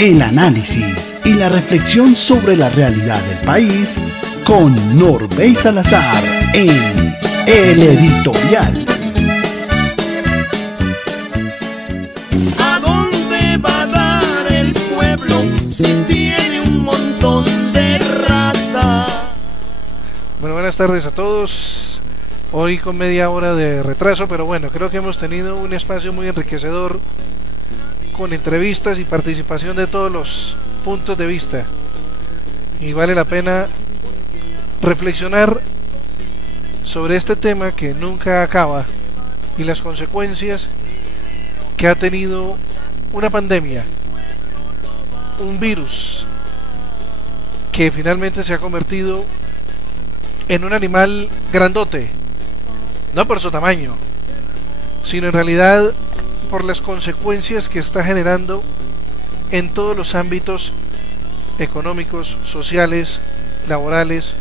El análisis y la reflexión sobre la realidad del país con Norbey Salazar en El Editorial. ¿A dónde va a dar el pueblo si tiene un montón de ratas? Bueno, buenas tardes a todos. Hoy con media hora de retraso, pero bueno, creo que hemos tenido un espacio muy enriquecedor con entrevistas y participación de todos los puntos de vista. Y vale la pena reflexionar sobre este tema que nunca acaba y las consecuencias que ha tenido una pandemia, un virus que finalmente se ha convertido en un animal grandote, no por su tamaño, sino en realidad por las consecuencias que está generando en todos los ámbitos económicos, sociales, laborales,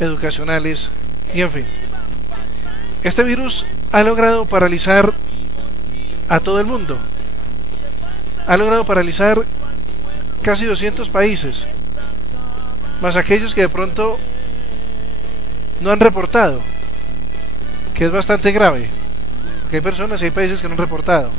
educacionales y en fin. Este virus ha logrado paralizar a todo el mundo. Ha logrado paralizar casi 200 países, más aquellos que de pronto no han reportado, que es bastante grave, porque hay personas y hay países que no han reportado,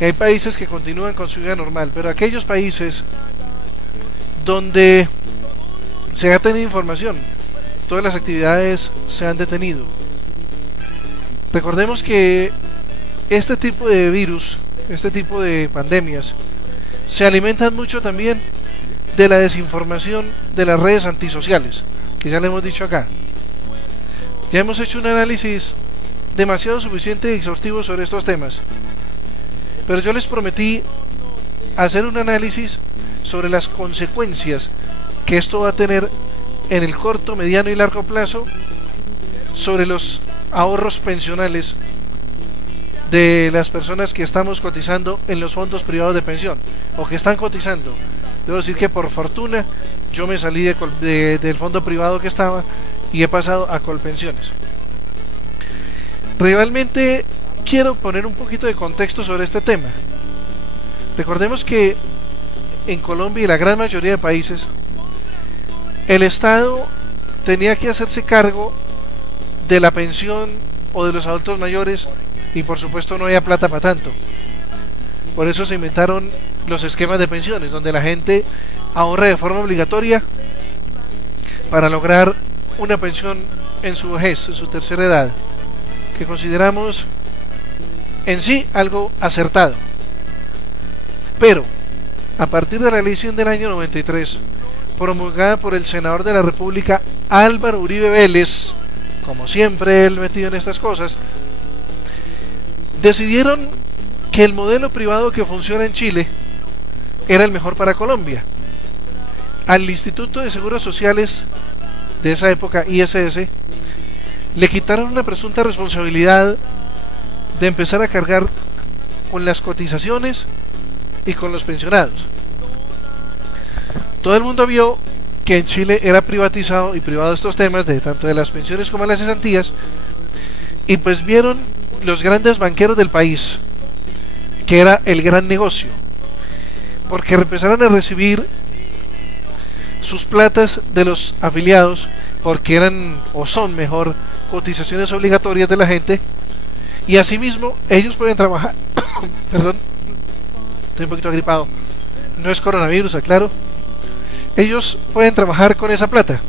y hay países que continúan con su vida normal, pero aquellos países donde se ha tenido información, todas las actividades se han detenido. Recordemos que este tipo de virus, este tipo de pandemias, se alimentan mucho también de la desinformación de las redes antisociales, que ya le hemos dicho acá. Ya hemos hecho un análisis demasiado suficiente y exhaustivo sobre estos temas, pero yo les prometí hacer un análisis sobre las consecuencias que esto va a tener en el corto, mediano y largo plazo sobre los ahorros pensionales de las personas que estamos cotizando en los fondos privados de pensión o que están cotizando. Debo decir que por fortuna yo me salí del fondo privado que estaba y he pasado a Colpensiones. Realmente quiero poner un poquito de contexto sobre este tema. Recordemos que en Colombia y la gran mayoría de países el Estado tenía que hacerse cargo de la pensión o de los adultos mayores y por supuesto no había plata para tanto. Por eso se inventaron los esquemas de pensiones, donde la gente ahorra de forma obligatoria para lograr una pensión en su vejez, en su tercera edad, que consideramos en sí algo acertado. Pero a partir de la ley 100 del año 93, promulgada por el senador de la República Álvaro Uribe Vélez, como siempre él metido en estas cosas, decidieron que el modelo privado que funciona en Chile era el mejor para Colombia. Al Instituto de Seguros Sociales de esa época, ISS, le quitaron una presunta responsabilidad de empezar a cargar con las cotizaciones y con los pensionados. Todo el mundo vio que en Chile era privatizado y privado estos temas, de tanto de las pensiones como de las cesantías, y pues vieron los grandes banqueros del país que era el gran negocio, porque empezaron a recibir sus platas de los afiliados, porque eran o son mejor cotizaciones obligatorias de la gente, y asimismo ellos pueden trabajar perdón, estoy un poquito agripado, no es coronavirus, aclaro. Ellos pueden trabajar con esa plata.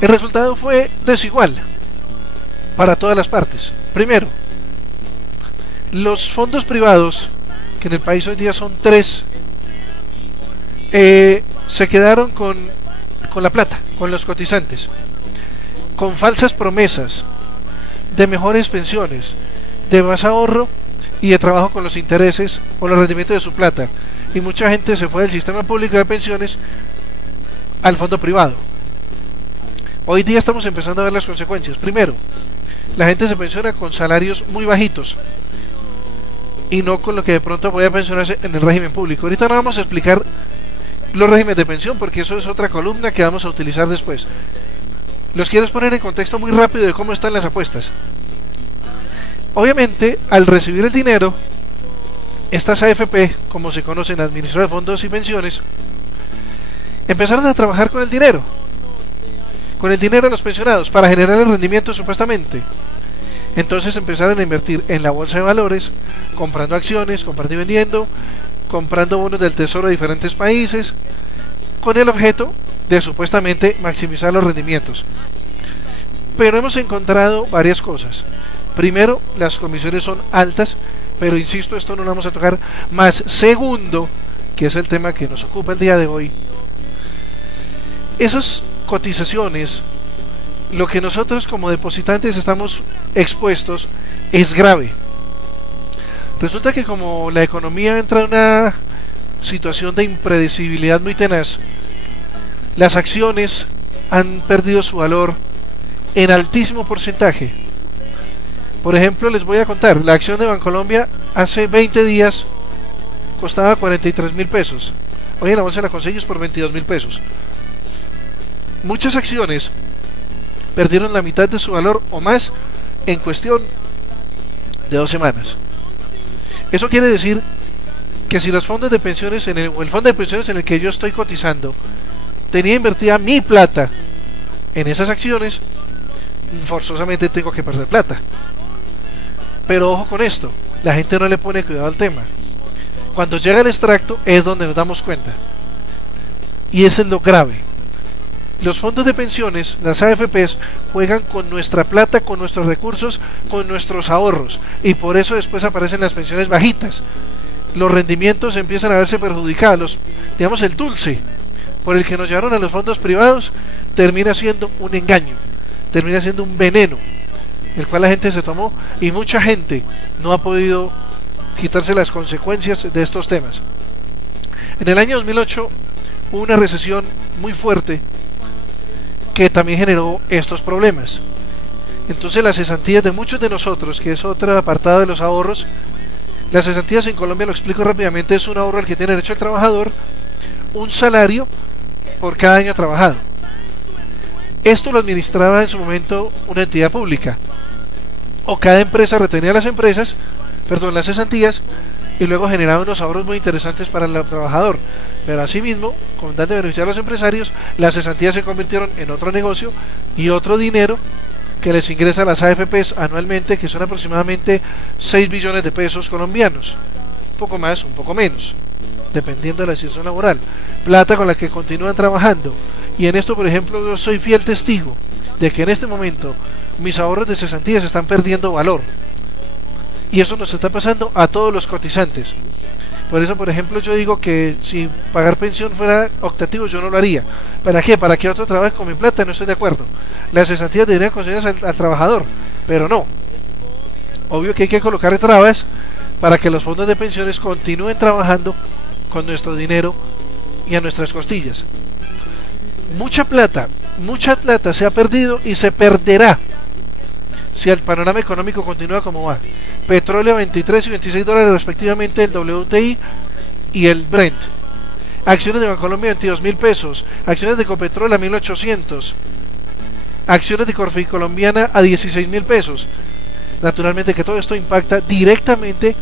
El resultado fue desigual para todas las partes. Primero, los fondos privados, que en el país hoy día son 3, se quedaron con la plata, con los cotizantes, con falsas promesas de mejores pensiones, de más ahorro y de trabajo con los intereses o los rendimientos de su plata. Y mucha gente se fue del sistema público de pensiones al fondo privado. Hoy día estamos empezando a ver las consecuencias. Primero, la gente se pensiona con salarios muy bajitos y no con lo que de pronto podía pensionarse en el régimen público. Ahorita no vamos a explicar los regímenes de pensión porque eso es otra columna que vamos a utilizar después. Los quiero poner en contexto muy rápido de cómo están las apuestas. Obviamente, al recibir el dinero, estas AFP, como se conocen, administradoras de fondos y pensiones, empezaron a trabajar con el dinero de los pensionados para generar el rendimiento supuestamente. Entonces empezaron a invertir en la bolsa de valores, comprando acciones, comprando y vendiendo, comprando bonos del tesoro de diferentes países, con el objeto de supuestamente maximizar los rendimientos. Pero hemos encontrado varias cosas. Primero, las comisiones son altas, pero insisto, esto no lo vamos a tocar más. Segundo, que es el tema que nos ocupa el día de hoy, esas cotizaciones, lo que nosotros como depositantes estamos expuestos es grave. Resulta que como la economía entra en una situación de impredecibilidad muy tenaz, las acciones han perdido su valor en altísimo porcentaje. Por ejemplo, les voy a contar, la acción de Bancolombia hace 20 días costaba 43.000 pesos. Hoy en la bolsa la consigues por 22.000 pesos. Muchas acciones perdieron la mitad de su valor o más en cuestión de 2 semanas. Eso quiere decir que si los fondos de pensiones o el fondo de pensiones en el que yo estoy cotizando tenía invertida mi plata en esas acciones, forzosamente tengo que perder plata. Pero ojo con esto, la gente no le pone cuidado al tema. Cuando llega el extracto es donde nos damos cuenta. Y eso es lo grave. Los fondos de pensiones, las AFPs, juegan con nuestra plata, con nuestros recursos, con nuestros ahorros. Y por eso después aparecen las pensiones bajitas. Los rendimientos empiezan a verse perjudicados. Digamos, el dulce por el que nos llevaron a los fondos privados termina siendo un engaño, termina siendo un veneno, el cual la gente se tomó y mucha gente no ha podido quitarse las consecuencias de estos temas. En el año 2008 hubo una recesión muy fuerte que también generó estos problemas. Entonces las cesantías de muchos de nosotros, que es otro apartado de los ahorros, las cesantías en Colombia, lo explico rápidamente, es un ahorro al que tiene derecho el trabajador, un salario por cada año trabajado. Esto lo administraba en su momento una entidad pública, o cada empresa retenía las cesantías, y luego generaba unos ahorros muy interesantes para el trabajador. Pero asimismo, con tal de beneficiar a los empresarios, las cesantías se convirtieron en otro negocio y otro dinero que les ingresa a las AFPs anualmente, que son aproximadamente 6 billones de pesos colombianos, un poco más, un poco menos, dependiendo de la situación laboral, plata con la que continúan trabajando. Y en esto, por ejemplo, yo soy fiel testigo de que en este momento mis ahorros de cesantías están perdiendo valor, y eso nos está pasando a todos los cotizantes. Por eso, por ejemplo, yo digo que si pagar pensión fuera optativo, yo no lo haría. ¿Para qué? Para que otro trabaje con mi plata, no estoy de acuerdo. Las cesantías deberían concederse al trabajador, pero no. Obvio que hay que colocar trabas para que los fondos de pensiones continúen trabajando con nuestro dinero y a nuestras costillas. Mucha plata se ha perdido y se perderá si el panorama económico continúa como va. Petróleo a 23 y 26 dólares respectivamente, el WTI y el Brent. Acciones de Bancolombia 22.000 pesos, acciones de Ecopetrol a 1.800, acciones de Corficolombiana a 16.000 pesos. Naturalmente que todo esto impacta directamente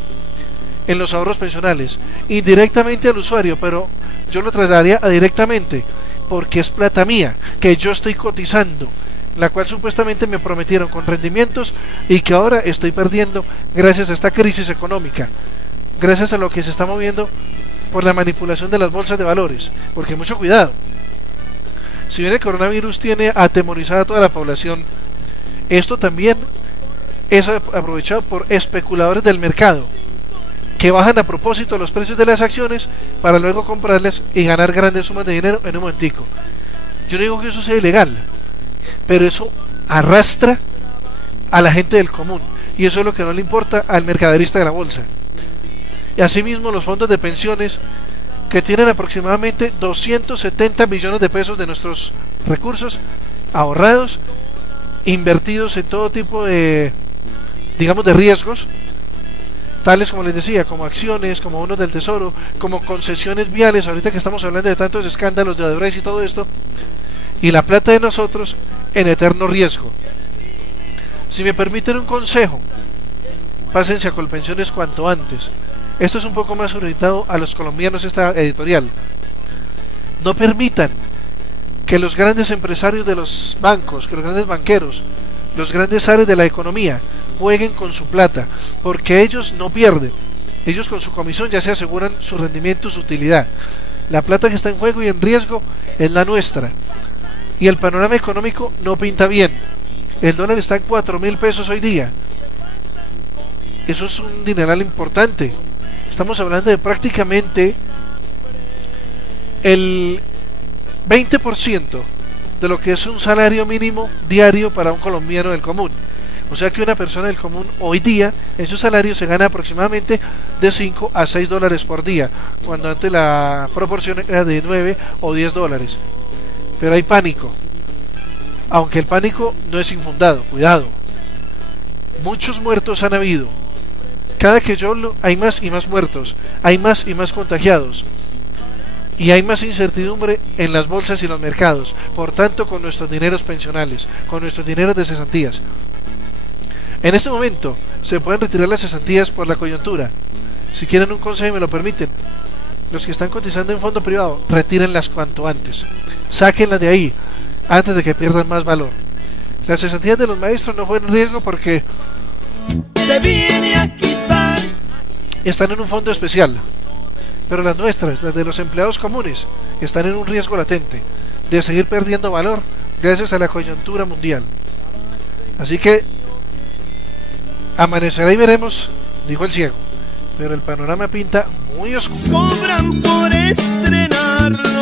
en los ahorros pensionales, indirectamente al usuario, pero yo lo trasladaría a directamente, porque es plata mía que yo estoy cotizando, la cual supuestamente me prometieron con rendimientos y que ahora estoy perdiendo gracias a esta crisis económica, gracias a lo que se está moviendo por la manipulación de las bolsas de valores. Porque mucho cuidado, si bien el coronavirus tiene atemorizada a toda la población, esto también es aprovechado por especuladores del mercado que bajan a propósito los precios de las acciones para luego comprarlas y ganar grandes sumas de dinero en un momentico. Yo no digo que eso sea ilegal, pero eso arrastra a la gente del común, y eso es lo que no le importa al mercaderista de la bolsa. Y asimismo los fondos de pensiones, que tienen aproximadamente 270 billones de pesos de nuestros recursos ahorrados, invertidos en todo tipo de, digamos, de riesgos, tales como les decía, como acciones, como bonos del tesoro, como concesiones viales, ahorita que estamos hablando de tantos escándalos de Odebrecht y todo esto, y la plata de nosotros en eterno riesgo. Si me permiten un consejo pásense a Colpensiones cuanto antes. Esto es un poco más orientado a los colombianos, esta editorial. No permitan que los grandes empresarios de los bancos, que los grandes banqueros, los grandes áreas de la economía jueguen con su plata, porque ellos no pierden. Ellos con su comisión ya se aseguran su rendimiento, su utilidad. La plata que está en juego y en riesgo es la nuestra. Y el panorama económico no pinta bien. El dólar está en 4.000 pesos hoy día. Eso es un dineral importante. Estamos hablando de prácticamente el 20% de lo que es un salario mínimo diario para un colombiano del común. O sea que una persona del común hoy día en su salario se gana aproximadamente de 5 a 6 dólares por día, cuando antes la proporción era de 9 o 10 dólares. Pero hay pánico, aunque el pánico no es infundado, cuidado. Muchos muertos han habido. Cada que yo hablo hay más y más muertos, hay más y más contagiados. Y hay más incertidumbre en las bolsas y los mercados, por tanto con nuestros dineros pensionales, con nuestros dineros de cesantías. En este momento se pueden retirar las cesantías por la coyuntura. Si quieren un consejo y me lo permiten, los que están cotizando en fondo privado, retírenlas cuanto antes. Sáquenlas de ahí, antes de que pierdan más valor. Las cesantías de los maestros no fueron en riesgo porque te viene a quitar. Están en un fondo especial. Pero las nuestras, las de los empleados comunes, están en un riesgo latente de seguir perdiendo valor gracias a la coyuntura mundial. Así que amanecerá y veremos, dijo el ciego, pero el panorama pinta muy oscuro. Cobran por estrenarla.